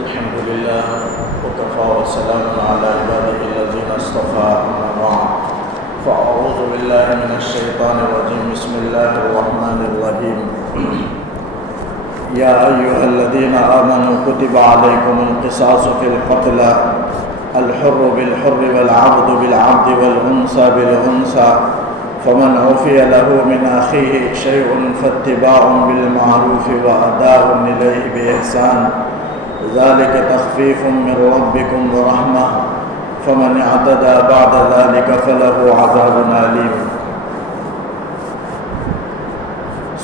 الحمد لله وكفى وسلام على عباده الذين اصطفى أما بعد فأعوذ بالله من الشيطان الرجيم بسم الله الرحمن الرحيم يا أيها الذين آمنوا كتب عليكم القصاص في القتلى الحر بالحر والعبد بالعبد والأنثى بالأنثى فمن عفي له من أخيه شيء فاتباع بالمعروف وأداء إليه بإحسان ذلك تخفيف من ربكم ورحمة فمن اعتدى بعد ذلك فله عذاب أليم۔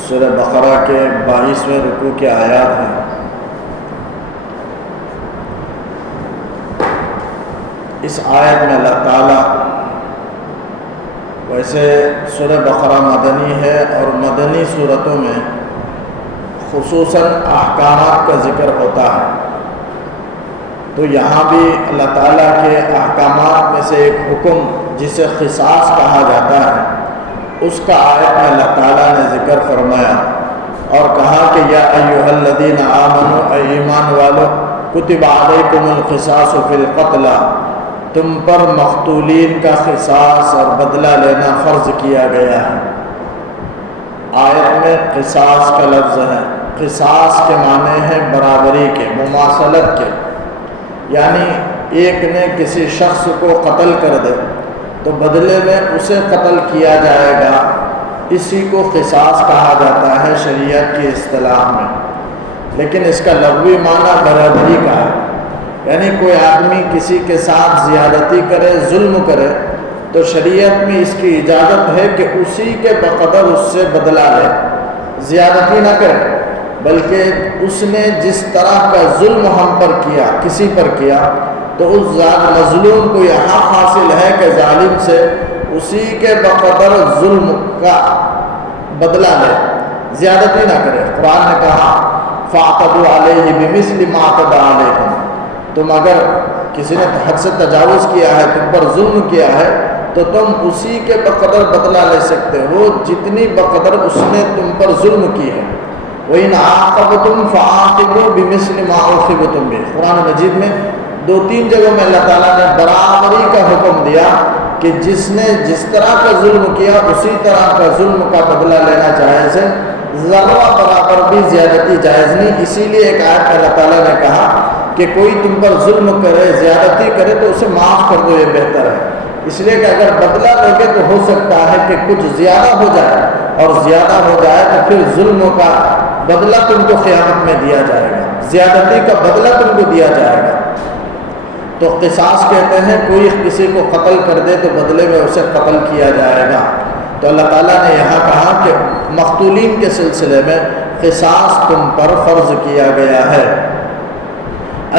سورہ بقرہ کے 22ویں رکوع کی آیات ہیں۔ اس آیت میں اللہ تعالیٰ، ویسے سورہ بقرہ مدنی ہے اور مدنی صورتوں میں خصوصاً احکامات کا ذکر ہوتا ہے، تو یہاں بھی اللہ تعالیٰ کے احکامات میں سے ایک حکم جسے قصاص کہا جاتا ہے، اس کا آیت میں اللہ تعالیٰ نے ذکر فرمایا اور کہا کہ یا ایھا الذین آمنوا، اے ایمان والو، کتب علیکم القصاص فی القتلی، تم پر مقتولین کا قصاص اور بدلہ لینا فرض کیا گیا ہے۔ آیت میں قصاص کا لفظ ہے۔ قصاص کے معنی ہیں برابری کے، مماثلت کے، یعنی ایک نے کسی شخص کو قتل کر دے تو بدلے میں اسے قتل کیا جائے گا، اسی کو قصاص کہا جاتا ہے شریعت کی اصطلاح میں۔ لیکن اس کا لغوی معنی برابری کا ہے، یعنی کوئی آدمی کسی کے ساتھ زیادتی کرے، ظلم کرے، تو شریعت میں اس کی اجازت ہے کہ اسی کے بقدر اس سے بدلہ لے، زیادتی نہ کرے، بلکہ اس نے جس طرح کا ظلم ہم پر کیا، کسی پر کیا، تو اس ذات مظلوم کو یہ حق حاصل ہے کہ ظالم سے اسی کے بقدر ظلم کا بدلہ لے، زیادتی نہ کرے۔ قرآن نے کہا فَاعْتَدُوا عَلَيْهِ بِمِثْلِ مَا اعْتَدَىٰ عَلَيْكُمْ، تم اگر کسی نے حد سے تجاوز کیا ہے، تم پر ظلم کیا ہے، تو تم اسی کے بقدر بدلہ لے سکتے ہو جتنی بقدر اس نے تم پر ظلم کی ہے۔ وَإِنْ عَاقَبْتُمْ فَعَاقِبُوا بِمِثْلِ مَا عُوقِبْتُمْ بِهِ، قرآن مجید میں 2-3 جگہوں میں اللہ تعالیٰ نے برابری کا حکم دیا کہ جس نے جس طرح کا ظلم کیا اسی طرح کا ظلم کا بدلہ لینا جائز ہے، ذرہ برابر بھی زیادتی جائز نہیں۔ اسی لیے ایک آیت میں اللہ تعالیٰ نے کہا کہ کوئی تم پر ظلم کرے، زیادتی کرے تو اسے معاف کر دو، یہ بہتر ہے، اس لیے کہ اگر بدلہ لوگے تو ہو سکتا ہے کہ کچھ زیادہ ہو جائے، اور زیادہ ہو جائے تو پھر ظلم کا بدلہ تم کو قیامت میں دیا جائے گا، زیادتی کا بدلہ تم کو دیا جائے گا۔ تو قصاص کہتے ہیں کوئی کسی کو قتل کر دے تو بدلے میں اسے قتل کیا جائے گا۔ تو اللہ تعالیٰ نے یہاں کہا کہ مقتولین کے سلسلے میں قصاص تم پر فرض کیا گیا ہے۔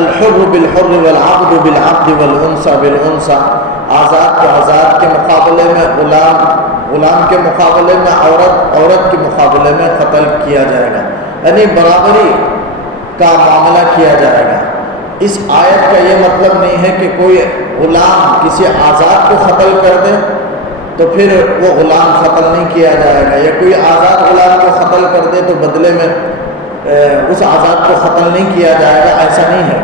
الحر بالحر والعبد بالعبد والانثى بالانثى، آزاد کے آزاد کے مقابلے میں غلام، غلام کے مقابلے میں عورت، عورت کے مقابلے میں قتل کیا جائے گا، یعنی برابری کا معاملہ کیا جائے گا۔ اس آیت کا یہ مطلب نہیں ہے کہ کوئی غلام کسی آزاد کو قتل کر دے تو پھر وہ غلام قتل نہیں کیا جائے گا، یا کوئی آزاد غلام کو قتل کر دے تو بدلے میں اس آزاد کو قتل نہیں کیا جائے گا، ایسا نہیں ہے۔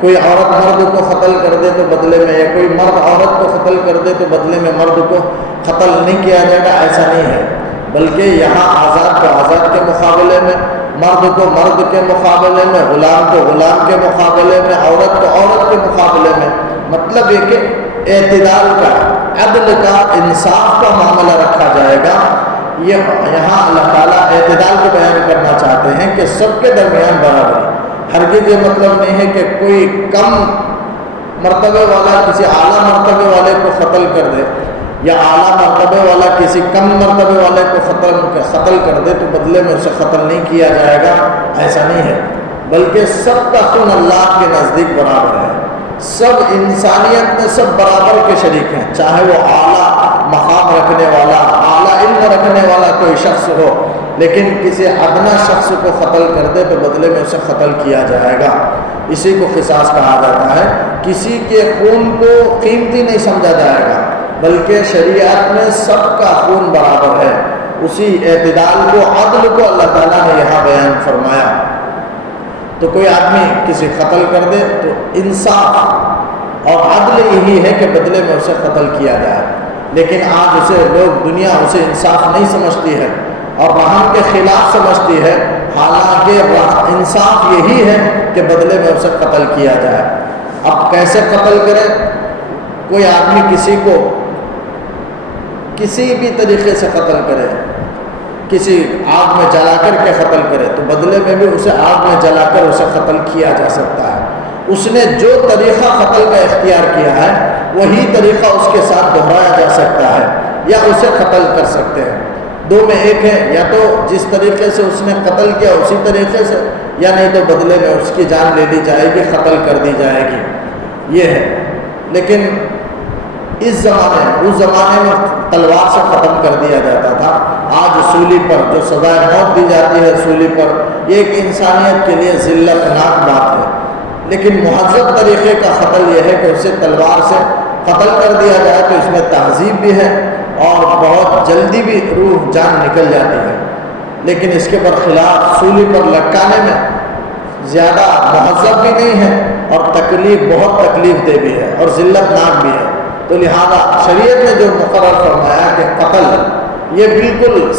کوئی عورت مرد کو قتل کر دے تو بدلے میں، یا کوئی مرد عورت کو قتل کر دے تو بدلے میں مرد کو قتل نہیں کیا جائے گا، ایسا نہیں ہے، بلکہ یہاں آزاد کو آزاد کے مقابلے میں، مرد کو مرد کے مقابلے میں، غلام کو غلام کے مقابلے میں، عورت کو عورت کے مقابلے میں، مطلب یہ کہ اعتدال کا، عدل کا، انصاف کا معاملہ رکھا جائے گا۔ یہاں اللہ تعالیٰ اعتدال کو بیان کرنا چاہتے ہیں کہ سب کے درمیان برابری۔ ہرگز یہ مطلب نہیں ہے کہ کوئی کم مرتبے والا کسی اعلیٰ مرتبے والے کو قتل کر دے، یا اعلیٰ مرتبے والا کسی کم مرتبے والے کو قتل کر دے تو بدلے میں اسے قتل نہیں کیا جائے گا، ایسا نہیں ہے، بلکہ سب کا خون اللہ کے نزدیک برابر ہے۔ سب انسانیت میں سب برابر کے شریک ہیں، چاہے وہ اعلیٰ مقام رکھنے والا، اعلیٰ علم رکھنے والا کوئی شخص ہو، لیکن کسی ادنا شخص کو قتل کر دے تو بدلے میں اسے قتل کیا جائے گا، اسی کو قصاص کہا جاتا ہے۔ کسی کے خون کو قیمتی نہیں سمجھا جائے گا، بلکہ شریعت میں سب کا خون برابر ہے۔ اسی اعتدال کو، عدل کو اللہ تعالیٰ نے یہاں بیان فرمایا۔ تو کوئی آدمی کسی قتل کر دے تو انصاف اور عدل یہی ہے کہ بدلے میں اسے قتل کیا جائے، لیکن آج اسے لوگ دنیا اسے انصاف نہیں سمجھتی ہے اور رحم کے خلاف سمجھتی ہے، حالانکہ انصاف یہی ہے کہ بدلے میں اسے قتل کیا جائے۔ اب کیسے قتل کرے؟ کوئی آدمی کسی کو کسی بھی طریقے سے قتل کرے، کسی آگ میں جلا کر کے قتل کرے تو بدلے میں بھی اسے آگ میں جلا کر اسے قتل کیا جا سکتا ہے۔ اس نے جو طریقہ قتل کا اختیار کیا ہے وہی طریقہ اس کے ساتھ دہرایا جا سکتا ہے یا اسے قتل کر سکتے ہیں۔ دو میں ایک ہے، یا تو جس طریقے سے اس نے قتل کیا اسی طریقے سے، یا نہیں تو بدلے میں اس کی جان لے لی جائے گی، قتل کر دی جائے گی، یہ ہے۔ لیکن اس زمانے میں تلوار سے ختم کر دیا جاتا تھا، آج سولی پر جو سزائے موت دی جاتی ہے سولی پر، یہ ایک انسانیت کے لیے ذلت ناک بات ہے۔ لیکن مہذب طریقے کا قتل یہ ہے کہ اسے تلوار سے قتل کر دیا جائے تو اس میں تہذیب بھی ہے اور بہت جلدی بھی روح جان نکل جاتی ہے، لیکن اس کے برخلاف سولی پر لٹکانے میں زیادہ مہذب بھی نہیں ہے اور بہت تکلیف دہ بھی ہے اور ذلت ناک بھی ہے۔ تو لہذا شریعت نے جو مقرر فرمایا کہ قتل یہ بالکل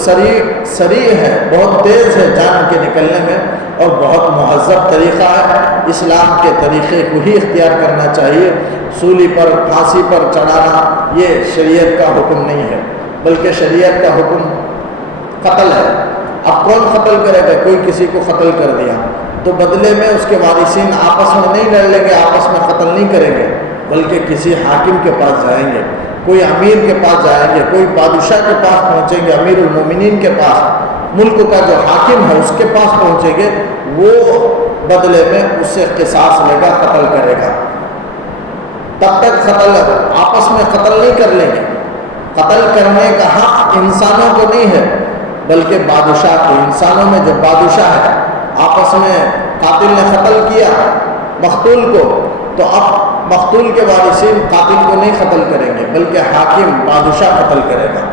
سریع ہے، بہت تیز ہے جان کے نکلنے میں اور بہت مہذب طریقہ ہے، اسلام کے طریقے کو ہی اختیار کرنا چاہیے۔ سولی پر پھانسی پر چڑھانا یہ شریعت کا حکم نہیں ہے، بلکہ شریعت کا حکم قتل ہے۔ اب کون قتل کرے گا؟ کوئی کسی کو قتل کر دیا تو بدلے میں اس کے وارثین آپس میں نہیں لڑ لیں گے، آپس میں قتل نہیں کریں گے، بلکہ کسی حاکم کے پاس جائیں گے، کوئی امیر کے پاس جائیں گے، کوئی بادشاہ کے پاس پہنچیں گے، امیر المومنین کے پاس، ملک کا جو حاکم ہے اس کے پاس پہنچیں گے، وہ بدلے میں اس سے قصاص لے گا، قتل کرے گا۔ تب تک آپس میں قتل نہیں کر لیں گے۔ قتل کرنے کا حق انسانوں کو نہیں ہے بلکہ بادشاہ کو۔ انسانوں میں جو بادشاہ ہے، آپس میں قاتل نے قتل کیا مقتول کو، تو اب مقتول کے وارثین قاتل کو نہیں قتل کریں گے بلکہ حاکم بادشاہ قتل کرے گا۔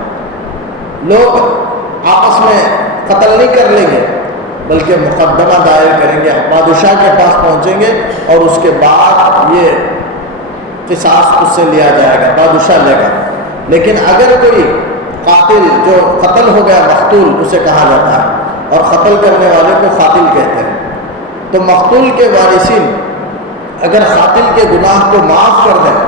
لوگ آپس میں قتل نہیں کر لیں گے بلکہ مقدمہ دائر کریں گے، بادشاہ کے پاس پہنچیں گے اور اس کے بعد یہ قصاص اس سے لیا جائے گا، بادشاہ لے گا۔ لیکن اگر کوئی قاتل جو قتل ہو گیا مقتول اسے کہا جاتا ہے اور قتل کرنے والے کو قاتل کہتے ہیں، تو مقتول کے وارثین اگر قاتل کے گناہ کو معاف کر دیں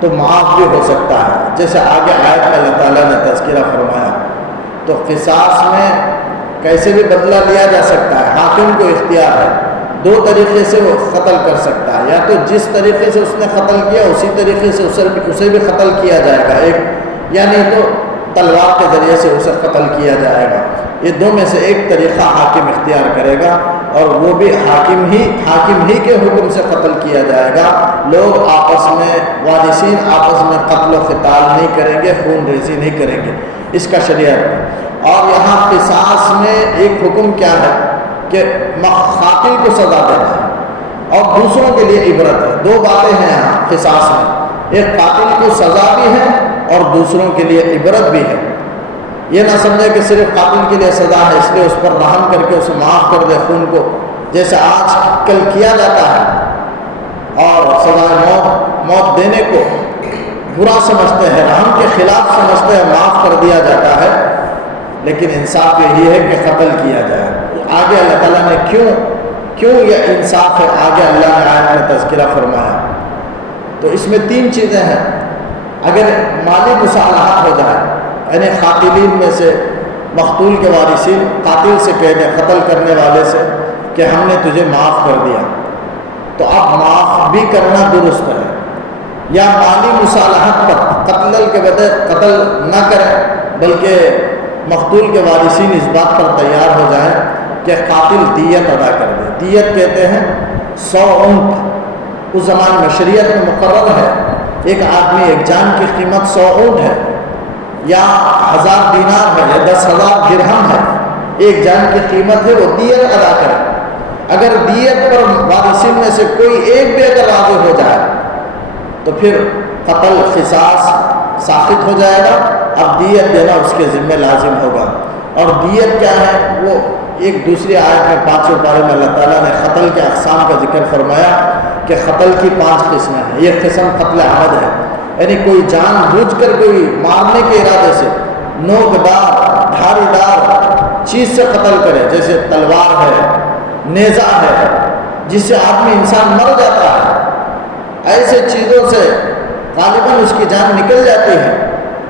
تو معاف بھی ہو سکتا ہے، جیسے آگے آیت میں اللہ تعالیٰ نے تذکرہ فرمایا۔ تو قصاص میں کیسے بھی بدلہ لیا جا سکتا ہے، حاکم کو اختیار ہے، دو طریقے سے وہ قتل کر سکتا ہے، یا تو جس طریقے سے اس نے قتل کیا اسی طریقے سے اسے بھی قتل کیا جائے گا ایک، یا نہیں تو تلوار کے ذریعے سے اسے قتل کیا جائے گا۔ یہ دو میں سے ایک طریقہ حاکم اختیار کرے گا اور وہ بھی حاکم ہی کے حکم سے قتل کیا جائے گا۔ لوگ آپس میں وارثین آپس میں قتل و قتال نہیں کریں گے، خون ریزی نہیں کریں گے، اس کا شریعت۔ اور یہاں قصاص میں ایک حکم کیا ہے کہ قاتل کو سزا دینا ہے اور دوسروں کے لیے عبرت ہے۔ دو باتیں ہیں یہاں قصاص میں، ایک قاتل کو سزا بھی ہے اور دوسروں کے لیے عبرت بھی ہے۔ یہ نہ سمجھے کہ صرف قاتل کے لیے سزا ہے اس لیے اس پر رحم کر کے اسے معاف کر دے خون کو، جیسے آج کل کیا جاتا ہے، اور سزائے موت دینے کو برا سمجھتے ہیں، رحم کے خلاف سمجھتے ہیں، معاف کر دیا جاتا ہے، لیکن انصاف یہی ہے کہ قتل کیا جائے۔ آگے اللہ تعالیٰ نے کیوں یہ انصاف ہے، آگے اللہ نے آیت میں تذکرہ فرمایا۔ تو اس میں تین چیزیں ہیں۔ اگر مالی مصالحت ہو جائے، یعنی قاتلین میں سے مقتول کے وارثین قاتل سے کہہ دیں، قتل کرنے والے سے، کہ ہم نے تجھے معاف کر دیا، تو اب معاف بھی کرنا درست ہے۔ یا مالی مصالحت پر قتل کے بدلے قتل نہ کریں بلکہ مقتول کے وارثین اس بات پر تیار ہو جائیں کہ قاتل دیت ادا کر دے۔ دیت کہتے ہیں 100 اونٹ، اس زمانے میں شریعت میں مقرر ہے، ایک آدمی ایک جان کی قیمت 100 اونٹ ہے، یا 1000 دینار ہے، یا 10,000 درہم ہے، ایک جان کی قیمت ہے، وہ دیت ادا کرے۔ اگر دیت پر وارثین میں سے کوئی ایک بھی اگر راضی ہو جائے تو پھر قتل قصاص ساقط ہو جائے گا، اب دیت دینا اس کے ذمہ لازم ہوگا۔ اور دیت کیا ہے؟ وہ ایک دوسری آیت میں 5ویں پارے میں اللہ تعالیٰ نے قتل کے اقسام کا ذکر فرمایا کہ قتل کی 5 قسمیں ہیں. یہ قسم قتل عمد ہے، یعنی کوئی جان بوجھ کر کوئی مارنے کے ارادے سے نوکدار دھاری دار چیز سے قتل کرے، جیسے تلوار ہے، نیزہ ہے، جس سے آدمی انسان مر جاتا ہے، ایسے چیزوں سے غالباً اس کی جان نکل جاتی ہے،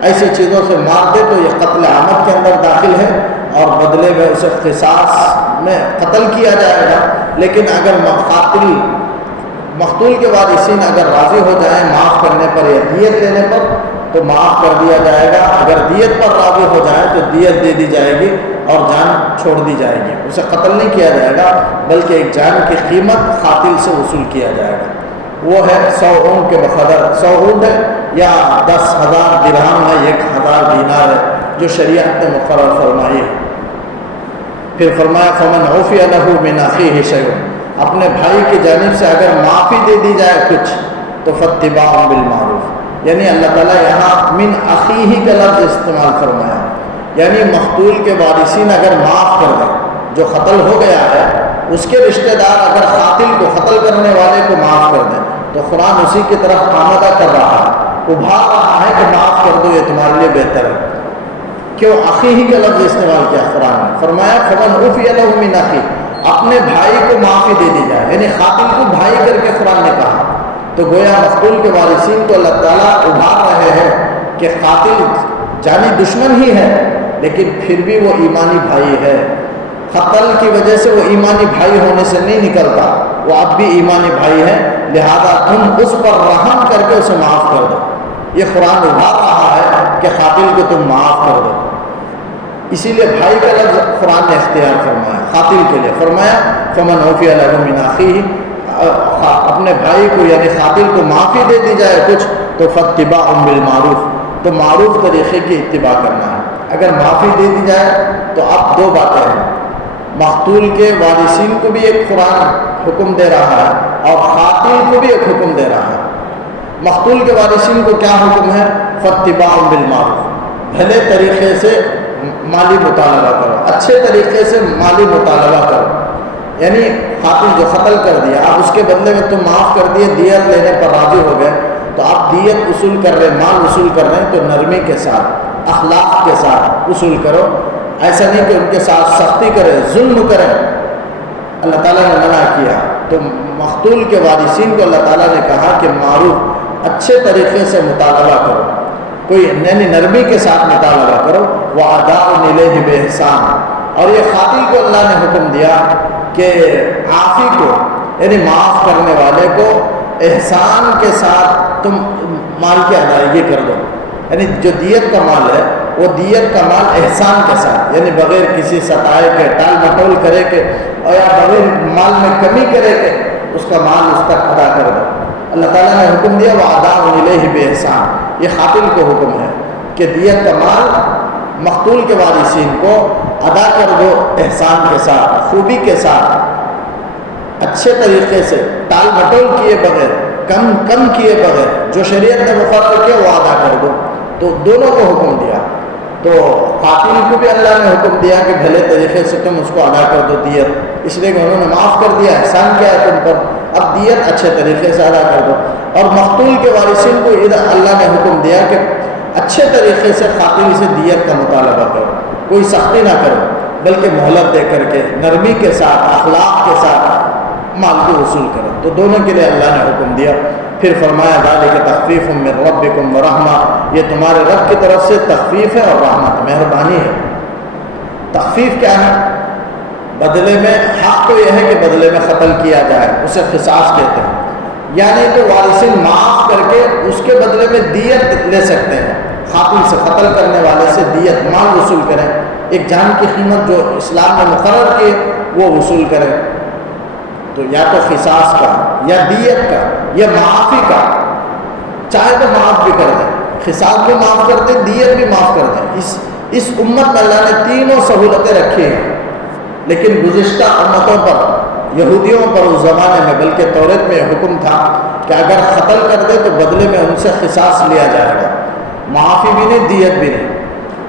ایسی چیزوں سے مار دے تو یہ قتل عمد کے اندر داخل ہے اور بدلے میں اسے قصاص میں قتل کیا جائے گا. لیکن اگر مقتول کے وارثین اگر راضی ہو جائیں معاف کرنے پر یا دیت لینے پر تو معاف کر دیا جائے گا. اگر دیت پر راضی ہو جائیں تو دیت دے دی جائے گی اور جان چھوڑ دی جائے گی. اسے قتل نہیں کیا جائے گا بلکہ ایک جان کی قیمت قاتل سے وصول کیا جائے گا. وہ ہے 100 اونٹ کے بقدر، 100 اونٹ ہے یا 10,000 درہم ہے، 1,000 دینار ہے جو شریعت نے مقرر فرمائی ہے. پھر فرمایا فمن عفی لہ من اخیہ شیء، اپنے بھائی کی جانب سے اگر معافی دے دی جائے کچھ تو فاتباع بالمعروف، یعنی اللہ تعالیٰ یہاں من اخیہ کا لفظ استعمال فرمایا، یعنی مقتول کے وارثین اگر معاف کر دیں، جو قتل ہو گیا ہے اس کے رشتہ دار اگر قاتل کو قتل کرنے والے کو معاف کر دیں تو قرآن اسی کی طرف آمادہ کر رہا ہے، ابھار رہا ہے کہ معاف کر دو، یہ تمہارے لیے بہتر ہے. کیوں اخیہ کا لفظ استعمال کیا قرآن نے؟ فرمایا فمن عفی لہ من اخیہ، اپنے بھائی کو معافی دے دی جائے، یعنی قاتل کو بھائی کر کے قرآن نے کہا. تو گویا مقتول کے وارثین کو اللہ تعالیٰ ابھار رہے ہیں کہ قاتل جانی دشمن ہی ہے لیکن پھر بھی وہ ایمانی بھائی ہے. قتل کی وجہ سے وہ ایمانی بھائی ہونے سے نہیں نکلتا، وہ اب بھی ایمانی بھائی ہے، لہذا تم اس پر رحم کر کے اسے معاف کر دو. یہ قرآن ابھار رہا ہے کہ قاتل کو تم معاف کر دو. اسی لیے بھائی کا لفظ قرآن نے اختیار فرمایا قاتل کے لیے. فرمایا فمن عفی لہ من اخیہ، اپنے بھائی کو یعنی قاتل کو معافی دے دی جائے کچھ تو فاتباع بالمعروف، تو معروف طریقے کی اتباع کرنا ہے. اگر معافی دے دی جائے تو اب 2 باتیں ہیں، مقتول کے وارثین کو بھی ایک قرآن حکم دے رہا ہے اور قاتل کو بھی ایک حکم دے رہا ہے. مقتول کے وارثین کو کیا حکم ہے؟ فاتباع بالمعروف، بھلے طریقے سے مالی مطالبہ کرو، اچھے طریقے سے مالی مطالبہ کرو. یعنی قاتل جو قتل کر دیا اب اس کے بدلے میں تم معاف کر دیے، دیت لینے پر راضی ہو گئے تو آپ دیت وصول کر رہے، مال وصول کر رہے ہیں تو نرمی کے ساتھ اخلاق کے ساتھ وصول کرو. ایسا نہیں کہ ان کے ساتھ سختی کرے، ظلم کرے. اللہ تعالیٰ نے منع کیا تو مقتول کے وارثین کو اللہ تعالیٰ نے کہا کہ معروف اچھے طریقے سے مطالبہ کرو، کوئی یعنی نرمی کے ساتھ مطالبہ کرو. وَأَدَاءٌ إِلَيْهِ بِإِحْسَانٍ، اور یہ قاتل کو اللہ نے حکم دیا کہ عافی کو یعنی معاف کرنے والے کو احسان کے ساتھ تم مال کی ادائیگی کر دو. یعنی جو دیت کا مال ہے وہ دیت کا مال احسان کے ساتھ، یعنی بغیر کسی ستائے کے، ٹال مٹول کرے کے اور یا بغیر مال میں کمی کرے کے اس کا مال اس تک ادا کر دو. اللہ تعالیٰ نے حکم دیا وَأَدَاءٌ إِلَيْهِ بِإِحْسَانٍ، یہ قاتل کو حکم ہے کہ دیت کا مال مقتول کے وارثین کو ادا کر دو احسان کے ساتھ، خوبی کے ساتھ، اچھے طریقے سے، ٹال مٹول کیے بغیر، کم کیے بغیر، جو شریعت نے مقرر کیا وہ ادا کر دو. تو دونوں کو حکم دیا. تو قاتل کو بھی اللہ نے حکم دیا کہ بھلے طریقے سے تم اس کو ادا کر دو دیت، اس لیے کہ انہوں نے معاف کر دیا، احسان کیا ہے تم پر، اب دیت اچھے طریقے سے ادا کر دو. اور مقتول کے وارثین کو اللہ نے حکم دیا کہ اچھے طریقے سے قاتل سے دیت کا مطالبہ کرو، کوئی سختی نہ کرو بلکہ مہلت دے کر کے نرمی کے ساتھ اخلاق کے ساتھ مال کو وصول کرو. تو دونوں کے لیے اللہ نے حکم دیا. پھر فرمایا ذالک تخفیف من ربکم ورحمہ، یہ تمہارے رب کی طرف سے تخفیف ہے اور رحمت، مہربانی ہے. تخفیف کیا ہے؟ بدلے میں حق تو یہ ہے کہ بدلے میں قتل کیا جائے، اسے قصاص کہتے ہیں. یعنی تو وارثین معاف کر کے اس کے بدلے میں دیت لے سکتے ہیں، قاتل سے، قتل کرنے والے سے دیت مال وصول کریں، ایک جان کی قیمت جو اسلام نے مقرر کی وہ وصول کریں. تو یا تو قصاص کا یا دیت کا یا معافی کا، چاہے تو معاف بھی کر دیں، قصاص بھی معاف کر دیں، دیت بھی معاف کر دیں. اس امت میں اللہ نے تینوں سہولتیں رکھی ہیں. لیکن گزشتہ امتوں پر، یہودیوں پر اس زمانے میں، بلکہ توریت میں حکم تھا کہ اگر قتل کر دے تو بدلے میں ان سے قصاص لیا جائے گا، معافی بھی نہیں، دیت بھی نہیں.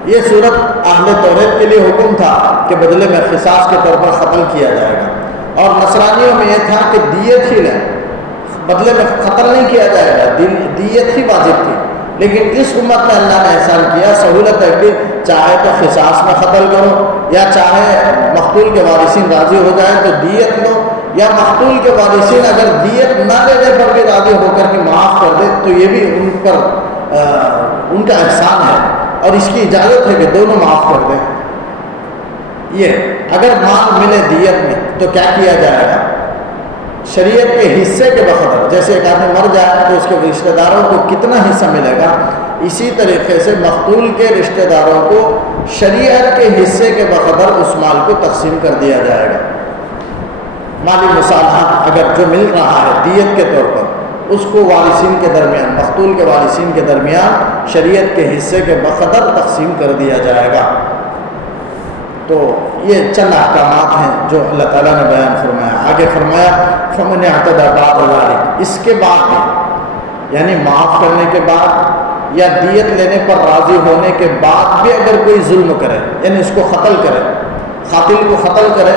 یہ صورت اہل توریت کے لیے حکم تھا کہ کہ بدلے میں قصاص کے طور پر قتل کیا جائے گا، اور نصرانیوں میں یہ تھا کہ دیت ہی لیں، بدلے میں قتل نہیں کیا جائے گا، دیت ہی واجب تھی۔ لیکن اس امت میں اللہ نے احسان کیا، سہولت ہے کہ چاہے تو قصاص میں قتل کرو، یا چاہے مقتول کے وارثین راضی ہو جائیں تو دیت لو، یا مقتول کے وارثین اگر دیت نہ لینے پر بھی راضی ہو کر کے معاف کر دے تو یہ بھی ان پر ان کا احسان ہے، اور اس کی اجازت ہے کہ دونوں معاف کر دیں۔ یہ اگر مال ملے دیت میں تو کیا کیا جائے گا؟ شریعت کے حصے کے بقدر، جیسے ایک آدمی مر جائے تو اس کے رشتہ داروں کو کتنا حصہ ملے گا، اسی طریقے سے مقتول کے رشتہ داروں کو شریعت کے حصے کے بقدر اس مال کو تقسیم کر دیا جائے گا۔ مالی مصالحات اگر جو مل رہا ہے دیت کے طور پر، اس کو وارثین کے درمیان، مقتول کے وارثین کے درمیان شریعت کے حصے کے بقدر تقسیم کر دیا جائے گا۔ تو یہ چند احکامات ہیں جو اللہ تعالیٰ نے بیان فرمایا۔ آگے فرمایا فَمَنِ اعْتَدَىٰ بَعْدَ ذَلِكَ، اس کے بعد بھی، یعنی معاف کرنے کے بعد یا دیت لینے پر راضی ہونے کے بعد بھی اگر کوئی ظلم کرے، یعنی اس کو قتل کرے، قاتل کو قتل کرے،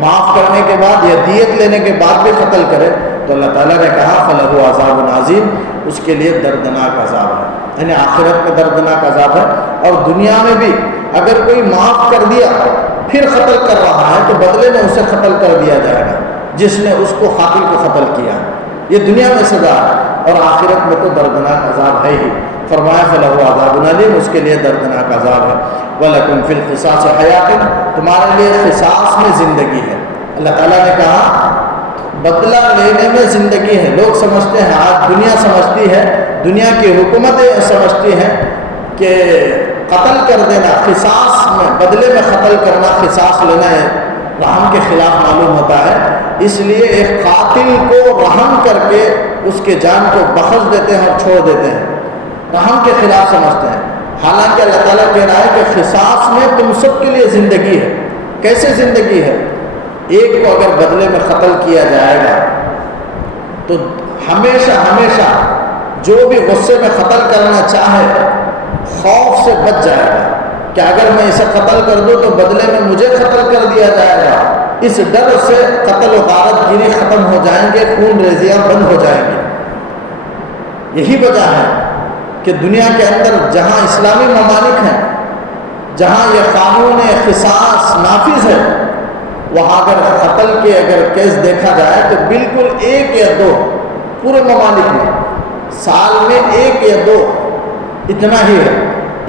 معاف کرنے کے بعد یا دیت لینے کے بعد بھی قتل کرے، تو اللہ تعالیٰ نے کہا فَلَهُ عَذَابٌ عَظِيمٌ، اس کے لیے دردناک عذاب ہے، یعنی آخرت میں دردناک عذاب ہے، اور دنیا میں بھی اگر کوئی معاف کر دیا پھر قتل کر رہا ہے تو بدلے میں اسے قتل کر دیا جائے گا جس نے اس کو قاتل کو قتل کیا۔ یہ دنیا میں سزا ہے، اور آخرت میں تو دردناک عذاب ہے ہی۔ فرمایا فَلَهُ عَذَابٌ عَلِيمٌ، اس کے لیے دردناک عذاب ہے۔ وَلَكُمْ فِي الْقِصَاصِ حَيَاةٌ، تمہارے لیے قصاص میں زندگی ہے۔ اللہ تعالیٰ نے کہا بدلہ لینے میں زندگی ہے۔ لوگ سمجھتے ہیں، آج دنیا سمجھتی ہے، دنیا کی حکومتیں سمجھتی ہیں کہ قتل کر دینا، قصاص میں بدلے میں قتل کرنا، قصاص لینا ہے، رحم کے خلاف معلوم ہوتا ہے، اس لیے ایک قاتل کو رحم کر کے اس کے جان کو بخش دیتے ہیں اور چھوڑ دیتے ہیں، رحم کے خلاف سمجھتے ہیں۔ حالانکہ اللہ تعالیٰ کہہ رہا ہے کہ قصاص میں تم سب کے لیے زندگی ہے۔ کیسے زندگی ہے؟ ایک کو اگر بدلے میں قتل کیا جائے گا تو ہمیشہ ہمیشہ جو بھی غصے میں قتل کرنا چاہے خوف سے بچ جائے گا کہ اگر میں اسے قتل کر دوں تو بدلے میں مجھے قتل کر دیا جائے گا۔ اس ڈر سے قتل و غارت گیری ختم ہو جائیں گے، خون ریزیاں بند ہو جائیں گی۔ یہی وجہ ہے کہ دنیا کے اندر جہاں اسلامی ممالک ہیں، جہاں یہ قانون قصاص نافذ ہے، وہاں اگر قتل کے اگر کیس دیکھا جائے تو بالکل ایک یا دو پورے ممالک میں، سال میں ایک یا دو اتنا ہی ہے۔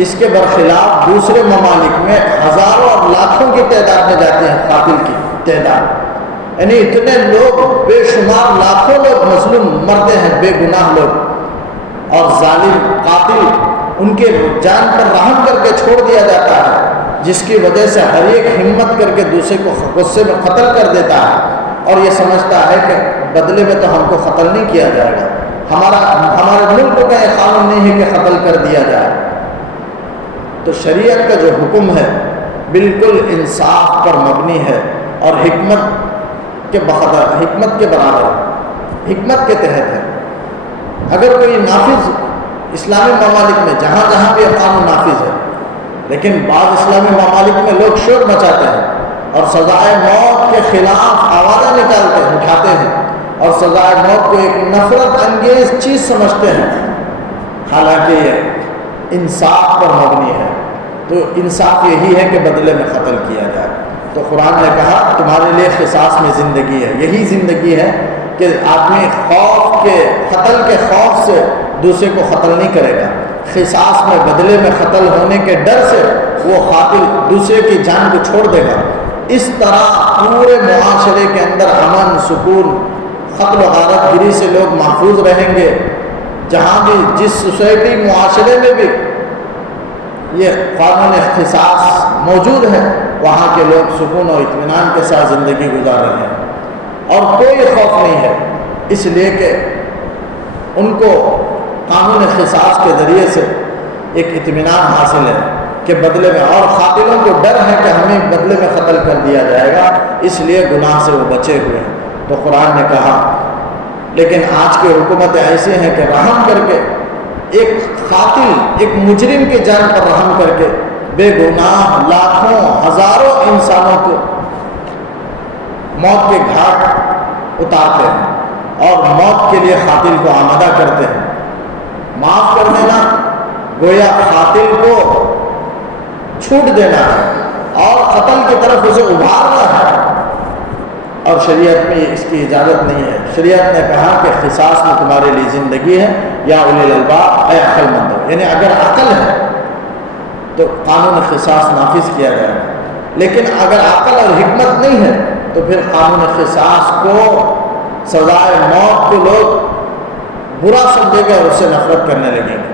اس کے برخلاف دوسرے ممالک میں ہزاروں اور لاکھوں کی تعداد میں جاتے ہیں قاتل کی تعداد، یعنی اتنے لوگ، بے شمار لاکھوں لوگ مظلوم مرتے ہیں، بے گناہ لوگ، اور ظالم قاتل ان کے جان پر رحم کر کے چھوڑ دیا جاتا ہے، جس کی وجہ سے ہر ایک ہمت کر کے دوسرے کو غصے میں قتل کر دیتا ہے، اور یہ سمجھتا ہے کہ بدلے میں تو ہم کو قتل نہیں کیا جائے گا، ہمارے ملک کا یہ قانون نہیں ہے کہ قتل کر دیا جائے۔ تو شریعت کا جو حکم ہے بالکل انصاف پر مبنی ہے، اور حکمت کے برابر، حکمت کے تحت ہے۔ اگر کوئی نافذ اسلامی ممالک میں جہاں جہاں بھی قانون نافذ ہے، لیکن بعض اسلامی ممالک میں لوگ شور مچاتے ہیں اور سزائے موت کے خلاف آوازیں اٹھاتے ہیں، اور سزائے موت کو ایک نفرت انگیز چیز سمجھتے ہیں، حالانکہ یہ انصاف پر مبنی ہے۔ تو انصاف یہی ہے کہ بدلے میں قتل کیا جائے۔ تو قرآن نے کہا تمہارے لیے قصاص میں زندگی ہے۔ یہی زندگی ہے کہ آدمی قتل کے خوف سے دوسرے کو قتل نہیں کرے گا، قصاص میں بدلے میں قتل ہونے کے ڈر سے وہ قاتل دوسرے کی جان کو چھوڑ دے گا۔ اس طرح پورے معاشرے کے اندر امن، سکون، قتل و غارت گری سے لوگ محفوظ رہیں گے۔ جہاں بھی، جس سوسائٹی معاشرے میں بھی یہ قانون قصاص موجود ہے، وہاں کے لوگ سکون و اطمینان کے ساتھ زندگی گزار رہے ہیں، اور کوئی خوف نہیں ہے، اس لیے کہ ان کو قانون قصاص کے ذریعے سے ایک اطمینان حاصل ہے کہ بدلے میں، اور قاتلوں کو ڈر ہے کہ ہمیں بدلے میں قتل کر دیا جائے گا، اس لیے گناہ سے وہ بچے ہوئے ہیں۔ تو قرآن نے کہا، لیکن آج کی حکومتیں ایسی ہیں کہ رحم کر کے ایک قاتل، ایک مجرم کی جان پر رحم کر کے بے گناہ لاکھوں ہزاروں انسانوں کو موت کے گھاٹ اتارتے ہیں اور موت کے لیے قاتل کو آمادہ کرتے ہیں۔ معاف کر دینا گویا قاتل کو چھوٹ دینا ہے اور قتل کی طرف اسے ابھارنا ہے، اور شریعت میں اس کی اجازت نہیں ہے۔ شریعت نے کہا کہ قصاص میں تمہارے لیے زندگی ہے یا اولی الالباب، اے عقل مندو، یعنی اگر عقل ہے تو قانون قصاص نافذ کیا جائے گا، لیکن اگر عقل اور حکمت نہیں ہے تو پھر قانون قصاص کو سزائے موت کو لوگ برا سمجھے گا اور اس سے نفرت کرنے لگیں گے۔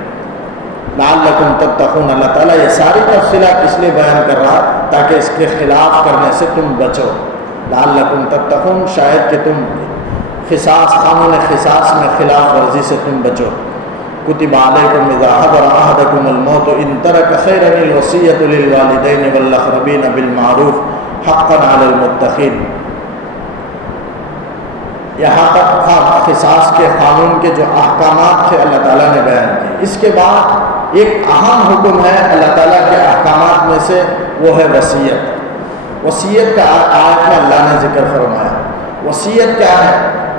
لعلکم تتقون، اللہ تعالیٰ یہ ساری تفصیلات اس لیے بیان کر رہا تاکہ اس کے خلاف کرنے سے تم بچو۔ لعلکم تتقون، شاید کہ تم قصاص، قانون قصاص میں خلاف ورزی سے تم بچو۔ کتب علیکم اذا حضر احدکم الموت ان ترک خیرا الوصیۃ للوالدین والاقربین بالمعروف حقا علی المتقین۔ یہاں تک قصاص کے قانون کے جو احکامات تھے اللہ تعالیٰ نے بیان کیے۔ اس کے بعد ایک اہم حکم ہے اللہ تعالیٰ کے احکامات میں سے، وہ ہے وصیت۔ وصیت کا آیت میں اللہ نے ذکر فرمایا۔ وصیت کیا ہے؟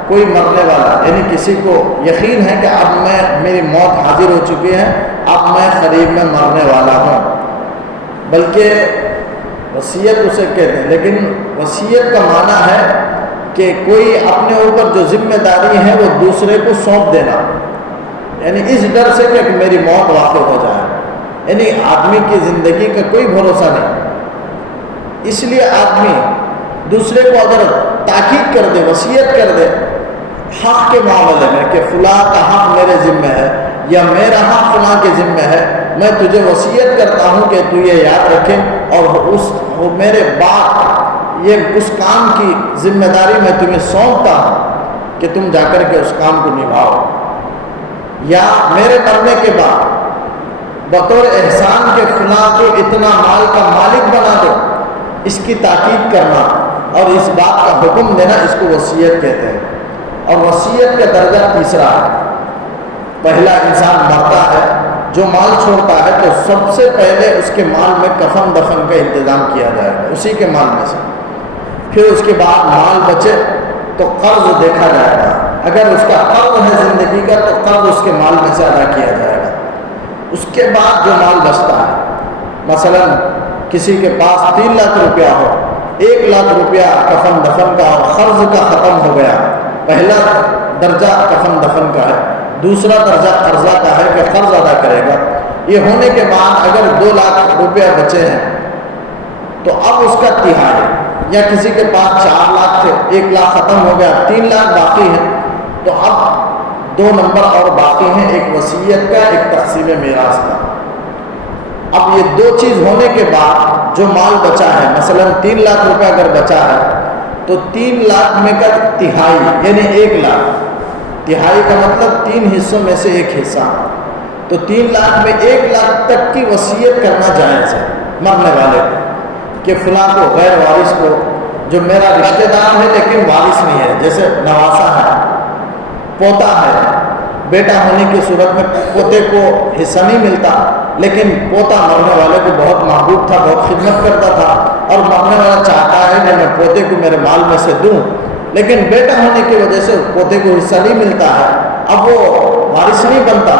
کوئی مرنے والا، یعنی کسی کو یقین ہے کہ اب میری موت حاضر ہو چکی ہے، اب میں قریب میں مرنے والا ہوں، بلکہ وصیت اسے کہتے ہیں، لیکن وصیت کا معنی ہے کہ کوئی اپنے اوپر جو ذمہ داری ہے وہ دوسرے کو سونپ دینا، یعنی اس ڈر سے کہ میری موت واقع ہو جائے، یعنی آدمی کی زندگی کا کوئی بھروسہ نہیں، اس لیے آدمی دوسرے کو اگر تاکید کر دے، وصیت کر دے حق کے معاملے میں کہ فلاں کا حق میرے ذمہ ہے یا میرا حق فلاں کے ذمہ ہے، میں تجھے وصیت کرتا ہوں کہ تو یہ یاد رکھے اور میرے بعد یہ اس کام کی ذمہ داری میں تمہیں سونپتا ہوں کہ تم جا کر کے اس کام کو نبھاؤ، یا میرے مرنے کے بعد بطور احسان کے فلاں کو اتنا مال کا مالک بنا دو، اس کی تاکید کرنا اور اس بات کا حکم دینا، اس کو وصیت کہتے ہیں۔ اور وصیت کا درجہ تیسرا ہے۔ پہلا انسان مرتا ہے، جو مال چھوڑتا ہے تو سب سے پہلے اس کے مال میں کفن دفن کا انتظام کیا جائے گا، اسی کے مال میں سے۔ پھر اس کے بعد مال بچے تو قرض دیکھا جائے گا، اگر اس کا قرض ہے زندگی کا تو قرض اس کے مال میں سے ادا کیا جائے گا۔ اس کے بعد جو مال بچتا ہے، مثلا کسی کے پاس 3 لاکھ روپیہ ہو، 1 لاکھ روپیہ کفن دفن کا اور قرض کا ختم ہو گیا، پہلا درجہ کفن دفن کا ہے، دوسرا درجہ قرضہ کا ہے کہ قرض ادا کرے گا۔ یہ ہونے کے بعد اگر 2 لاکھ روپیہ بچے ہیں تو اب اس کا تہائی، یا کسی کے پاس 4 لاکھ تھے، 1 لاکھ ختم ہو گیا، 3 لاکھ باقی ہیں، تو اب 2 نمبر اور باقی ہیں، ایک وصیت کا، ایک تقسیم میراث کا۔ اب یہ 2 چیز ہونے کے بعد جو مال بچا ہے، مثلا 3 لاکھ روپے اگر بچا ہے تو 3 لاکھ میں کا تہائی یعنی 1 لاکھ، تہائی کا مطلب 3 حصوں میں سے 1 حصہ، تو 3 لاکھ میں 1 لاکھ تک کی وصیت کرنا جائز ہے مرنے والے کو، کہ فلاں کو، غیر وارث کو، جو میرا رشتہ دار ہے لیکن وارث نہیں ہے، جیسے نواسا ہے، پوتا ہے، بیٹا ہونے کی صورت میں پوتے کو حصہ نہیں ملتا، لیکن پوتا مرنے والے کو بہت محبوب تھا، بہت خدمت کرتا تھا، اور مرنے والا چاہتا ہے کہ میں پوتے کو میرے مال میں سے دوں، لیکن بیٹا ہونے کی وجہ سے پوتے کو حصہ نہیں ملتا ہے، اب وہ وارث نہیں بنتا،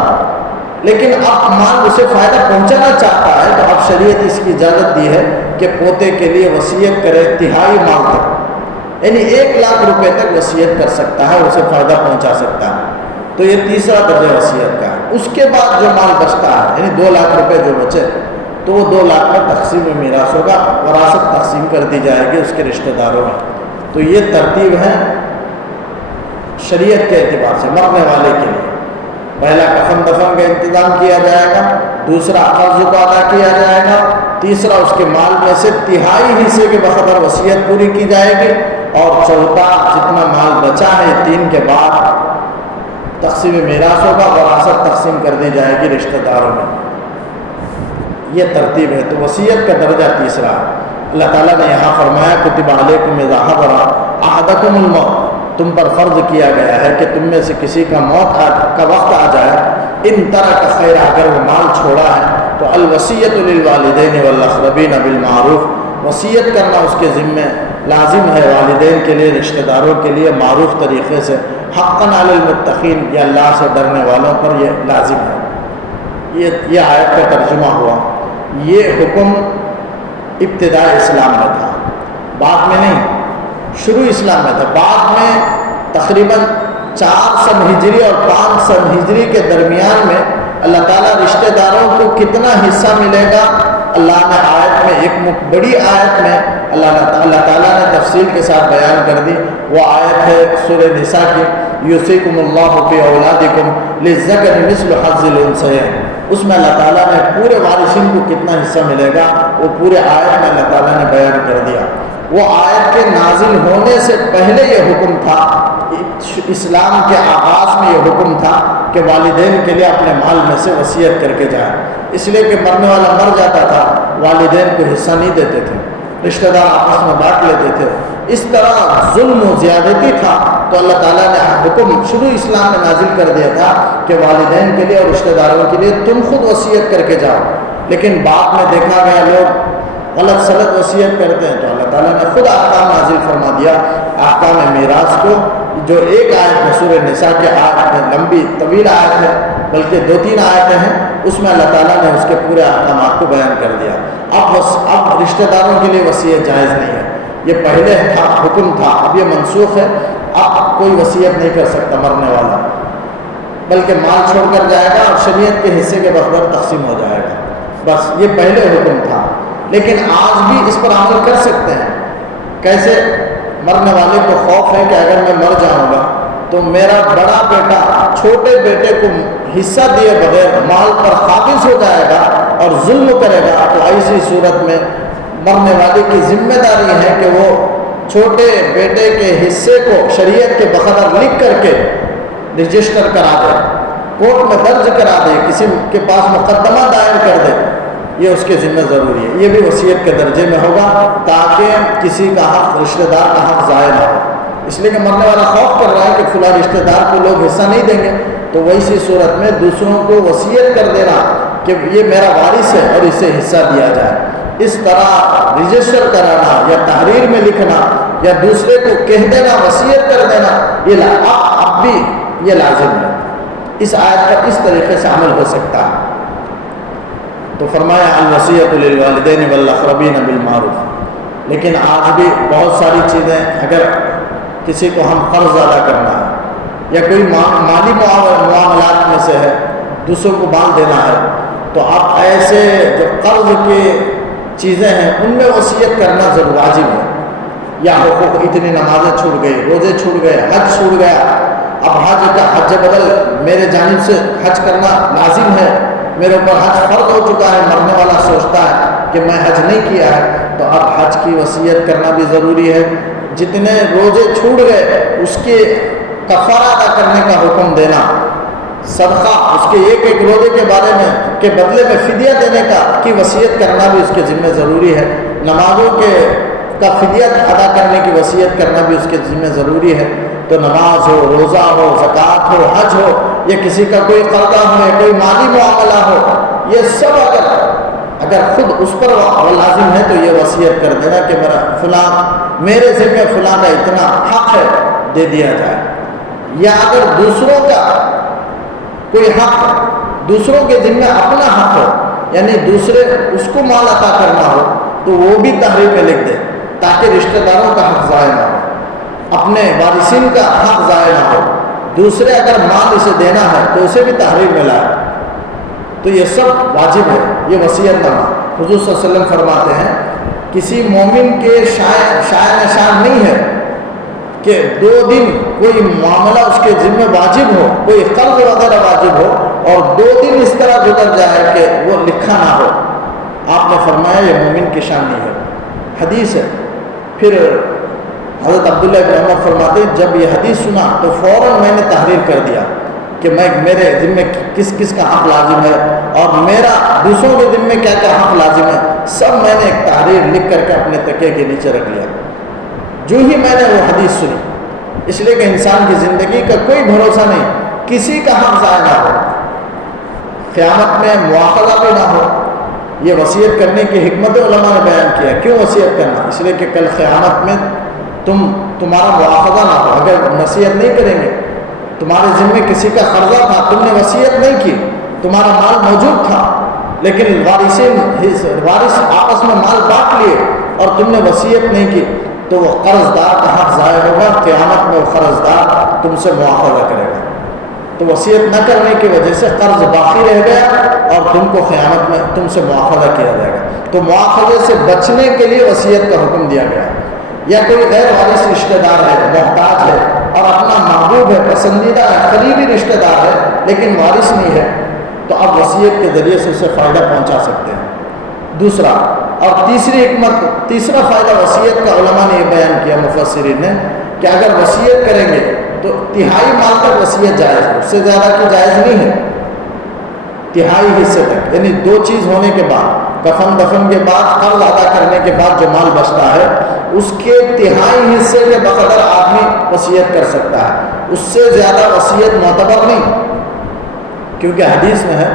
لیکن اب مال اسے فائدہ پہنچانا چاہتا ہے، تو اب شریعت اس کی اجازت دی ہے کہ پوتے کے لیے وصیت کرے تہائی مال تک، یعنی 1 لاکھ روپے تک وصیت کر سکتا ہے، اسے فائدہ پہنچا سکتا ہے۔ تو یہ تیسرا درجہ وصیت کا ہے۔ اس کے بعد جو مال بچتا ہے، یعنی 2 لاکھ روپے جو بچے تو وہ 2 لاکھ میں تقسیم میراث ہوگا، وراثت تقسیم کر دی جائے گی اس کے رشتہ داروں میں۔ تو یہ ترتیب ہے شریعت کے اعتبار سے مرنے والے کے لیے۔ پہلا کفن دفن کا انتظام کیا جائے گا، دوسرا قرض کو ادا کیا جائے گا، تیسرا اس کے مال میں سے تہائی حصے کے بقدر وصیت پوری کی جائے گی، اور چوتھا جتنا مال بچا ہے 3 کے بعد تقسیم میراث ہوگا، وراثت تقسیم کر دی جائے گی رشتہ داروں میں۔ یہ ترتیب ہے۔ تو وصیت کا درجہ تیسرا ہے۔ اللہ تعالیٰ نے یہاں فرمایا کتب علیکم اذا حضر احدکم الموت، تم پر فرض کیا گیا ہے کہ تم میں سے کسی کا موت کا وقت آ جائے، ان ترک خیر، اگر وہ مال چھوڑا ہے، تو الوصیت للوالدین والاقربین بالمعروف، وصیت کرنا اس کے ذمے لازم ہے والدین کے لیے، رشتہ داروں کے لیے معروف طریقے سے، حقاً علی المتقین، یہ اللہ سے ڈرنے والوں پر یہ لازم ہے۔ یہ آیت کا ترجمہ ہوا۔ یہ حکم ابتداء اسلام میں تھا، بعد میں نہیں، شروع اسلام میں تھا۔ بعد میں تقریباً 400 ہجری اور 500 ہجری کے درمیان میں اللہ تعالیٰ رشتہ داروں کو کتنا حصہ ملے گا، اللہ نے آیت میں، ایک بڑی آیت میں اللہ تعالیٰ نے تفصیل کے ساتھ بیان کر دی۔ وہ آیت ہے سورہ نساء کی، یوصیکم اللہ فی اولادکم للذکر مثل حظ الانثیین۔ اس میں اللہ تعالیٰ نے پورے وارثین کو کتنا حصہ ملے گا وہ پورے آیت میں اللہ تعالیٰ نے بیان کر دیا۔ وہ آیت کے نازل ہونے سے پہلے یہ حکم تھا، اسلام کے آغاز میں یہ حکم تھا کہ والدین کے لیے اپنے مال میں سے وصیت کر کے جائیں، اس لیے کہ مرنے والا مر جاتا تھا، والدین کو حصہ نہیں دیتے تھے، رشتہ دار آپس میں بانٹ لیتے تھے، اس طرح ظلم و زیادتی تھا۔ تو اللہ تعالیٰ نے حکم شروع اسلام میں نازل کر دیا تھا کہ والدین کے لیے اور رشتہ داروں کے لیے تم خود وصیت کر کے جاؤ، لیکن بعد میں دیکھا گیا لوگ غلط سلط وصیت کرتے ہیں، تو اللہ تعالیٰ نے خود احکام نازل فرما دیا، احکام میراث کو، جو ایک آیت میں سورہ نساء کے آیت میں، لمبی طویل آیت ہے، بلکہ 2-3 آیتیں ہیں، اس میں اللہ تعالیٰ نے اس کے پورے احکامات کو بیان کر دیا۔ اب رشتہ داروں کے لیے وصیت جائز نہیں ہے، یہ پہلے تھا، حکم تھا، اب یہ منسوخ ہے، اب کوئی وصیت نہیں کر سکتا مرنے والا، بلکہ مال چھوڑ کر جائے گا اور شریعت کے حصے کے بغیر تقسیم ہو جائے گا، بس یہ پہلے حکم تھا۔ لیکن آج بھی اس پر عمل کر سکتے ہیں۔ کیسے؟ مرنے والے کو خوف ہے کہ اگر میں مر جاؤں گا تو میرا بڑا بیٹا چھوٹے بیٹے کو حصہ دیے بغیر مال پر قابض ہو جائے گا اور ظلم کرے گا، تو ایسی صورت میں مرنے والے کی ذمہ داری ہے کہ وہ چھوٹے بیٹے کے حصے کو شریعت کے بقدر لکھ کر کے رجسٹر کرا دے، کورٹ میں درج کرا دے، کسی کے پاس مقدمہ دائر کر دے، یہ اس کے ذمہ ضروری ہے۔ یہ بھی وصیت کے درجے میں ہوگا تاکہ کسی کا حق، رشتہ دار کا حق ضائع نہ ہو، اس لیے کہ مرنے والا خوف کر رہا ہے کہ فلاں رشتہ دار کو لوگ حصہ نہیں دیں گے، تو ویسی صورت میں دوسروں کو وصیت کر دینا کہ یہ میرا وارث ہے اور اسے حصہ دیا جائے، اس طرح رجسٹر کرانا یا تحریر میں لکھنا یا دوسرے کو کہہ دینا، وصیت کر دینا، یہ اب بھی یہ لازم ہے۔ اس آیت پر اس طریقے سے عمل ہو سکتا ہے۔ تو فرمایا الوصیۃ للوالدین والاقربین بالمعروف۔ لیکن آج بھی بہت ساری چیزیں، اگر کسی کو ہم قرض ادا کرنا ہے یا کوئی مالی معاملات میں سے ہے، دوسروں کو باندھ دینا ہے، تو اب ایسے جو قرض کی چیزیں ہیں ان میں وصیت کرنا ضرور واجب ہے۔ یا حقوق، اتنی نمازیں چھوٹ گئی، روزے چھوٹ گئے، حج چھوٹ گیا، اب حج بدل میرے جانب سے حج کرنا لازم ہے، میرے اوپر حج فرض ہو چکا ہے، مرنے والا سوچتا ہے کہ میں حج نہیں کیا ہے، تو اب حج کی وصیت کرنا بھی ضروری ہے۔ جتنے روزے چھوٹ گئے اس کے کفارہ ادا کرنے کا حکم دینا، صدقہ اس کے ایک روزے کے بارے میں کے بدلے میں فدیہ دینے کی وصیت کرنا بھی اس کے ذمہ ضروری ہے۔ نمازوں کا فدیہ ادا کرنے کی وصیت کرنا بھی اس کے ذمہ ضروری ہے۔ تو نماز ہو، روزہ ہو، زکوٰۃ ہو، حج ہو، یا کسی کا کوئی قرضہ ہو یا کوئی مالی معاملہ ہو، یہ سب اگر خود اس پر لازم ہے تو یہ وصیت کر دینا کہ میرے ذمہ فلاں کا اتنا حق ہے، دے دیا جائے۔ یا اگر دوسروں کا کوئی حق، دوسروں کے ذمہ اپنا حق ہو، یعنی دوسرے اس کو مال عطا کرنا ہو، تو وہ بھی تحریر میں لکھ دے تاکہ رشتہ داروں کا حق ضائع نہ ہو، اپنے وارثین کا حق ضائع نہ ہو، دوسرے اگر مال اسے دینا ہے تو اسے بھی تحریر میں لائے۔ تو یہ سب واجب ہے، یہ وصیت نامہ۔ حضور صلی اللہ علیہ وسلم فرماتے ہیں کسی مومن کے شائع نشان نہیں ہے کہ 2 دن کوئی معاملہ اس کے ذمہ واجب ہو، کوئی قرض وغیرہ واجب ہو اور 2 دن اس طرح گزر جائے کہ وہ لکھا نہ ہو۔ آپ نے فرمایا یہ مومن کی شان نہیں ہے، حدیث ہے۔ پھر حضرت عبداللہ بن عمر فرماتے جب یہ حدیث سنا تو فوراً میں نے تحریر کر دیا کہ میرے ذمہ کس کس کا حق لازم ہے اور میرا دوسروں کے ذمہ کیا کیا حق لازم ہے، سب میں نے ایک تحریر لکھ کر کے اپنے تکیے کے نیچے رکھ لیا جو ہی میں نے وہ حدیث سنی۔ اس لیے کہ انسان کی زندگی کا کوئی بھروسہ نہیں، کسی کا حق ضائع نہ ہو، قیامت میں مواخذہ بھی نہ ہو، یہ وصیت کرنے کی حکمت علماء نے بیان کیا. کیوں وصیت کرنا؟ اس لیے کہ کل قیامت میں تمہارا مواخذہ نہ ہو. اگر نصیحت نہیں کریں گے، تمہارے ذمے کسی کا قرضہ تھا، تم نے وصیت نہیں کی، تمہارا مال موجود تھا لیکن وارث آپس میں مال بانٹ لیے اور تم نے وصیت نہیں کی، تو وہ قرض دار کا حق ضائع ہوگا. قیامت میں وہ قرض دار تم سے مواخذہ کرے گا. تو وصیت نہ کرنے کی وجہ سے قرض باقی رہ گیا اور تم کو قیامت میں تم سے مواخذہ کیا جائے گا. تو مواخذے سے بچنے کے لیے وصیت کا حکم دیا گیا. یا کوئی غیر وارث رشتہ دار ہے، محتاج ہے اور اپنا محبوب ہے، پسندیدہ ہے، قریبی رشتہ دار ہے لیکن وارث نہیں ہے، تو آپ وصیت کے ذریعے سے اسے فائدہ پہنچا سکتے ہیں. دوسرا اور تیسرا فائدہ وصیت کا علماء نے یہ بیان کیا، مفسرین نے، کہ اگر وصیت کریں گے تو تہائی مال تک وصیت جائز ہے، اس سے زیادہ کی جائز نہیں ہے. تہائی حصے تک، یعنی 2 چیز ہونے کے بعد، کفن دفن کے بعد، قرض ادا کرنے کے بعد جو مال بچتا ہے اس کے تہائی حصے کے بقدر آدمی وصیت کر سکتا ہے. اس سے زیادہ وصیت معتبر نہیں، کیونکہ حدیث میں ہے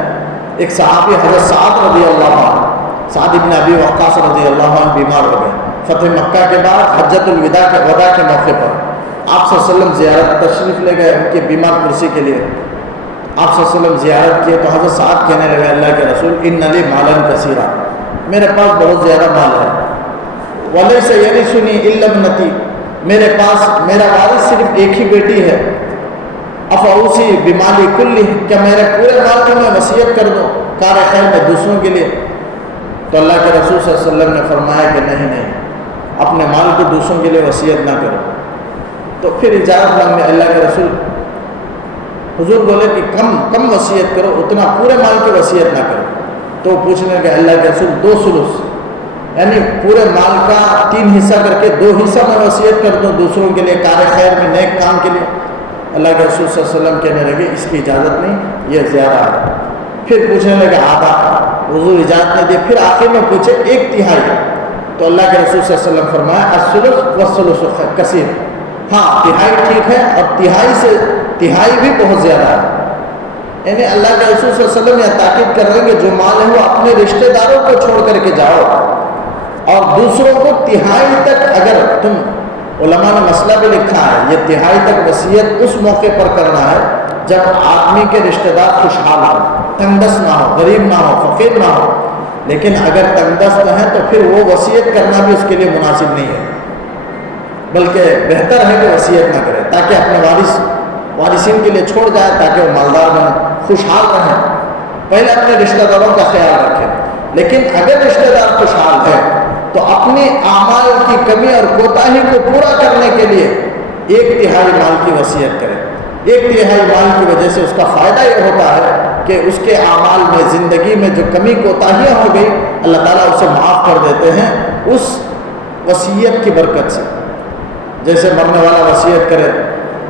ایک صحابی حضرت سعد رضی اللہ عنہ، سعد بن ابی وقاص رضی اللہ عنہ بیمار ہو گئے. فتح مکہ کے بعد حجۃ الوداع کے موقع پر آپ صلی اللہ علیہ وسلم زیارت تشریف لے گئے ان کے بیمار کرسی کے لیے. آپ صلی اللہ علیہ وسلم زیارت کیے تو حضرت سعد کہنے لگے اللہ کے رسول ان لی مالا کثیرا، میرے پاس بہت زیادہ مال ہے. ولیس یرثنی الا ابنتی، میرے پاس میرا وارث صرف ایک ہی بیٹی ہے. افاوسی بمالی کلی، کیا میرے پورے مال کو میں وصیت کر دوں کار خیر میں دوسروں کے لیے؟ تو اللہ کے رسول صلی اللہ علیہ وسلم نے فرمایا کہ نہیں، اپنے مال کو دوسروں کے لیے وصیت نہ کرو. تو پھر اجازت مانگنے اللہ کے رسول، حضور بولے کہ کم وصیت کرو، اتنا پورے مال کی وصیت نہ کرو. تو پوچھنے کہ اللہ کے رسول 2 ثلث، یعنی پورے مال کا 3 حصہ کر کے 2 حصہ میں وصیت کر دوں دوسروں کے لیے، کار خیر میں، نیک کام کے لیے. اللہ کے رسول صلی اللہ علیہ وسلم کہنے لگے اس کی اجازت نہیں، یہ زیادہ ہے. پھر پوچھنے لگے آدھا، حضور اجازت نہیں دی. پھر آخر میں پوچھے 1/3. تو اللہ کے رسول صلی اللہ علیہ وسلم فرمایا الثلث والثلث کثیر، ہاں تہائی ٹھیک ہے اور تہائی بھی بہت زیادہ ہے. یعنی اللہ کے رسول صلی اللہ علیہ وسلم یہ تاکید کر رہے ہیں کہ جو مال ہے وہ اپنے رشتہ داروں کو چھوڑ کر کے جاؤ اور دوسروں کو تہائی تک. اگر تم، علماء نے مسئلہ بھی لکھا ہے، یہ تہائی تک وصیت اس موقع پر کرنا ہے جب آدمی کے رشتہ دار خوشحال ہو، تنگ دست نہ ہو، غریب نہ ہو، فقیر نہ ہو. لیکن اگر تنگ دست ہے تو پھر وہ وصیت کرنا بھی اس کے لیے مناسب نہیں ہے، بلکہ بہتر ہے کہ وصیت نہ کرے تاکہ اپنے وارثین کے لیے چھوڑ جائے تاکہ وہ مالدار بنے، خوشحال رہیں. پہلے اپنے رشتہ داروں کا خیال رکھیں. لیکن اگر رشتہ دار خوشحال ہے تو اپنے اعمال کی کمی اور کوتاہی کو پورا کرنے کے لیے 1/3 مال کی وصیت کرے. 1/3 مال کی وجہ سے اس کا فائدہ یہ ہوتا ہے کہ اس کے اعمال میں، زندگی میں جو کمی کوتاہیاں ہو گئی اللہ تعالیٰ اسے معاف کر دیتے ہیں اس وصیت کی برکت سے. جیسے مرنے والا وصیت کرے،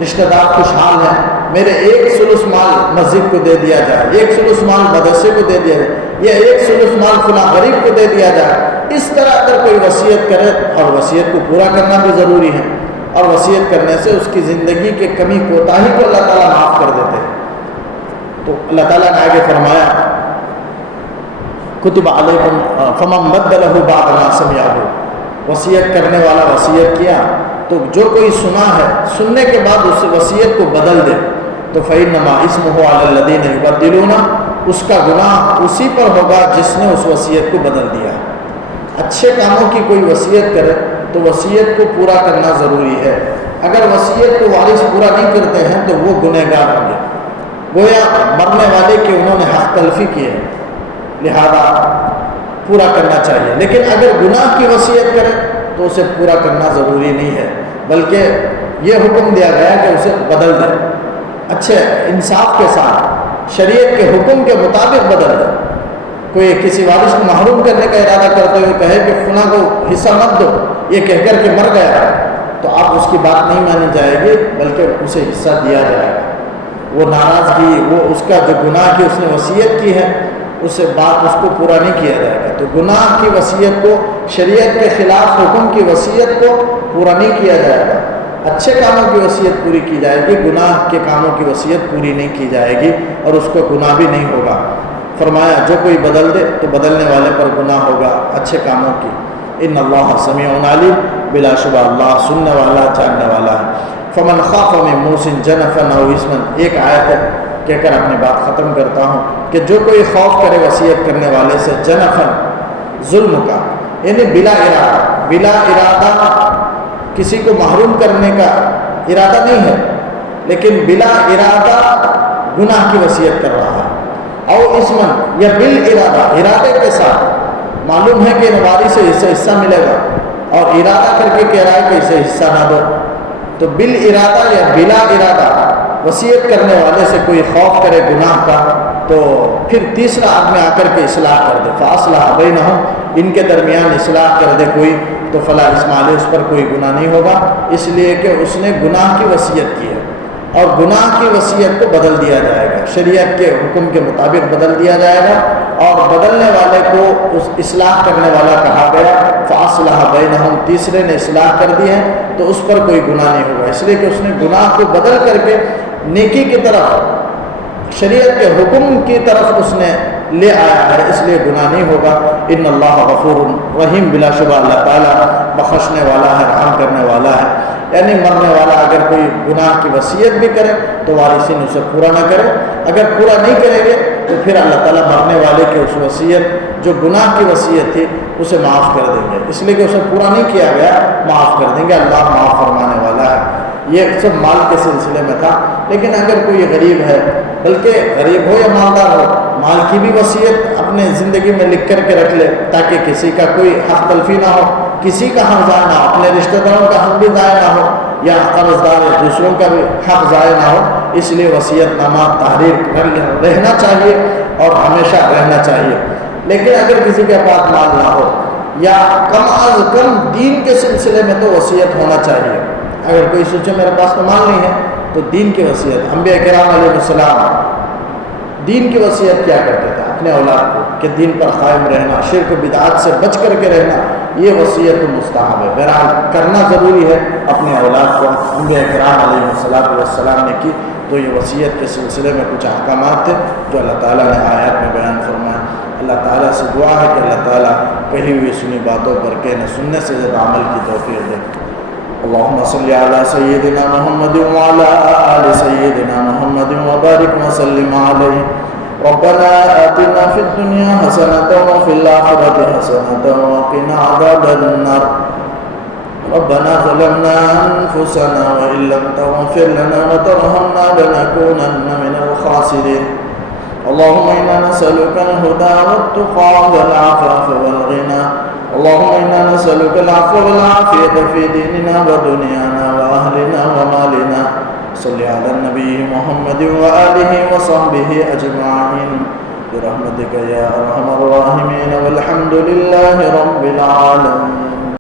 رشتہ دار خوشحال ہیں، میرے 1 ثلث مال مسجد کو دے دیا جائے، 1 ثلث مال مدرسے کو دے دیا جائے، یا 1 ثلث مال فلاں غریب کو دے دیا جائے. اس طرح اگر کوئی وصیت کرے، اور وصیت کو پورا کرنا بھی ضروری ہے، اور وصیت کرنے سے اس کی زندگی کے کمی کوتاہی کو اللہ تعالیٰ معاف کر دیتے ہیں. تو اللہ تعالیٰ نے آگے فرمایا کتب علیکم فمن بدلہ بعد ما سمعہ، وصیت کرنے والا وصیت کیا تو جو کوئی سنا ہے، سننے کے بعد اس وصیت کو بدل دے تو فإنما اسمہ علی الذین یبدلون، اس کا گناہ اسی پر ہوگا جس نے اس وصیت کو بدل دیا. اچھے کاموں کی کوئی وصیت کرے تو وصیت کو پورا کرنا ضروری ہے. اگر وصیت کو وارث پورا نہیں کرتے ہیں تو وہ گنہگار ہوں گے، گویا مرنے والے کے انہوں نے حق تلفی کی ہے، لہذا پورا کرنا چاہیے. لیکن اگر گناہ کی وصیت کرے تو اسے پورا کرنا ضروری نہیں ہے، بلکہ یہ حکم دیا گیا کہ اسے بدل دے. اچھے انصاف کے ساتھ شریعت کے حکم کے مطابق بدل دے. کوئی کسی وارث کو محروم کرنے کا ارادہ کرتے ہوئے کہے کہ فلاں کو حصہ مت دو، یہ کہہ کر کے مر گیا، تو آپ اس کی بات نہیں مانی جائے گی بلکہ اسے حصہ دیا جائے گا. وہ ناراضگی، وہ اس کا جو گناہ کی اس نے وصیت کی ہے اس سے بات اس کو پورا نہیں کیا جائے گا. تو گناہ کی وصیت کو، شریعت کے خلاف حکم کی وصیت کو پورا نہیں کیا جائے گا. اچھے کاموں کی وصیت پوری کی جائے گی، گناہ کے کاموں کی وصیت پوری نہیں کی جائے گی اور اس کو گناہ بھی نہیں ہوگا. فرمایا جو کوئی بدل دے تو بدلنے والے پر گناہ ہوگا اچھے کاموں کی. ان اللہ سمیع علیم، بلا شبہ اللہ سننے والا جاننے والا ہے. فمن خاف من موص جنفا او اثما، ایک آیت کہہ کر اپنی بات ختم کرتا ہوں کہ جو کوئی خوف کرے وصیت کرنے والے سے جنفا ظلم کا، یعنی بلا ارادہ کسی کو محروم کرنے کا ارادہ نہیں ہے، لیکن بلا ارادہ گناہ کی وصیت کر رہا ہے، او اسمن یا ارادے کے ساتھ معلوم ہے کہ نواری سے حصہ ملے گا اور ارادہ کر کے کہہ رہا ہے کہ اسے حصہ نہ دو، تو بالارادہ یا بلا ارادہ وصیت کرنے والے سے کوئی خوف کرے گناہ کا تو پھر تیسرا آدمی آ کر کے اصلاح کر دے، فاصلح بینہم، ان کے درمیان اصلاح کر دے کوئی، تو فلا اسم علیہ، اس پر کوئی گناہ نہیں ہوگا، اس لیے کہ اس نے گناہ کی وصیت کی ہے. اور گناہ کی وصیت کو بدل دیا جائے گا، شریعت کے حکم کے مطابق بدل دیا جائے گا، اور بدلنے والے کو اس اصلاح کرنے والا کہا گیا. فاصلح بینہم، تیسرے نے اصلاح کر دی ہے تو اس پر کوئی گناہ نہیں ہوگا، اس لیے کہ اس نے گناہ کو بدل کر کے نیکی کی طرف، شریعت کے حکم کی طرف اس نے لے آیا ہے، اس لیے گناہ نہیں ہوگا. ان اللہ غفور رحیم، بلا شبہ اللہ تعالیٰ بخشنے والا ہے، رحم کرنے والا ہے. یعنی مرنے والا اگر کوئی گناہ کی وصیت بھی کرے تو وارثین اسے پورا نہ کرے، اگر پورا نہیں کریں گے تو پھر اللہ تعالیٰ مرنے والے کی اس وصیت جو گناہ کی وصیت تھی اسے معاف کر دیں گے، اس لیے کہ اسے پورا نہیں کیا گیا، معاف کر دیں گے. اللہ معاف فرمانے والا ہے. یہ سب مال کے سلسلے میں تھا. لیکن اگر کوئی غریب ہے، بلکہ غریب ہو یا مالدار ہو، مال کی بھی وصیت اپنے زندگی میں لکھ کر کے رکھ لے تاکہ کسی کا کوئی حق تلفی نہ ہو، کسی کا حق ضائع نہ ہو، اپنے رشتہ داروں کا حق بھی ضائع نہ ہو، یا قرض دار دوسروں کا بھی حق ضائع نہ ہو. اس لیے وصیت نامہ تحریر رہنا چاہیے اور ہمیشہ رہنا چاہیے. لیکن اگر کسی کے پاس مال نہ ہو یا کم از کم دین کے سلسلے میں تو وصیت ہونا چاہیے. اگر کوئی سوچے میرے پاس تو مال نہیں ہے تو دین کی وصیت، انبیاء کرام علیہ السلام دین کی وصیت کیا کرتے تھے اپنے اولاد کو کہ دین پر قائم رہنا، شرک و بدعات سے بچ کر کے رہنا، یہ وصیت مستحب ہے. بہرحال کرنا ضروری ہے اپنے اولاد کو. انبیاء کرام علیہ السلام نے کی. تو یہ وصیت کے سلسلے میں کچھ احکامات تھے جو اللہ تعالیٰ نے آیات میں بیان فرمایا. اللہ تعالیٰ سے دعا ہے کہ اللہ تعالیٰ کہی ہوئی سنی باتوں پر کہنے سننے سے زیادہ عمل کی توفیق دے. اللهم صل على سيدنا محمد وعلى آل سيدنا محمد وبارك وسلم عليه. ربنا آتنا في الدنيا حسنة وفي الآخرة حسنة وقنا عذاب النار. ربنا ظلمنا أنفسنا وإن لم تغفر لنا وترحمنا لنكونن من الخاسرين. اللهم إنا نسألك الهدى والتقى والعفاف والغنى. اللهم إنا نسألك العفو والعافية في ديننا ودنيانا وأهلنا ومالنا. صل على النبي محمد وآله وصحبه أجمعين برحمتك يا أرحم الراحمين والحمد لله رب العالمين.